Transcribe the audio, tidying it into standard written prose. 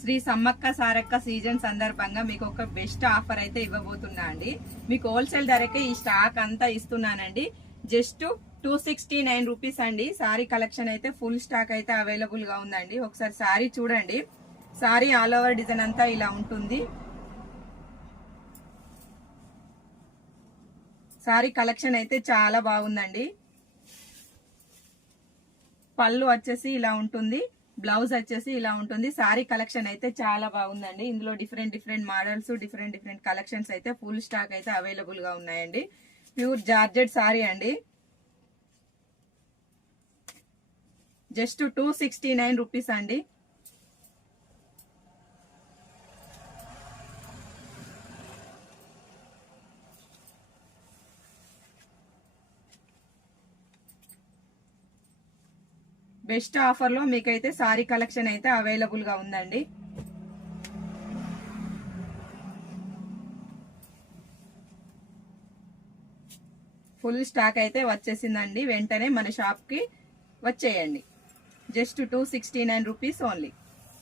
Shri Sammakka Sarakka season సందర్భంగా మీకు ఒక బెస్ట్ ఆఫర్ అయితే ఇవ్వబోతున్నా అండి. మీకు హోల్సేల్ ధరకే ఈ స్టాక్ అంతా ఇస్తున్నానండి. జస్ట్ 269 రూపీస్ అండి. సారీ కలెక్షన్ అయితే ఫుల్ స్టాక్ అయితే అవైలబుల్ గా ఉందండి. ఒకసారి సారీ చూడండి. సారీ ఆల్ ఓవర్ డిజైన్ అంతా ఇలా ఉంటుంది. సారీ కలెక్షన్ అయితే చాలా బాగుందండి. పళ్ళు వచ్చేసి ఇలా ఉంటుంది, బ్లౌజ్ వచ్చేసి ఇలా ఉంటుంది. సారీ కలెక్షన్ అయితే చాలా బాగుందండి. ఇందులో డిఫరెంట్ మోడల్స్, డిఫరెంట్ కలెక్షన్స్ అయితే ఫుల్ స్టాక్ అయితే అవైలబుల్ గా ఉన్నాయండి. ప్యూర్ జార్జెట్ సారీ అండి. జస్ట్ 269 రూపీస్ అండి. బెస్ట్ ఆఫర్ లో మీకైతే సారీ కలెక్షన్ అయితే అవైలబుల్ గా ఉందండి. ఫుల్ స్టాక్ అయితే వచ్చేసిందండి. వెంటనే మన షాప్ కి వచ్చేయండి. Just 269 rupees only.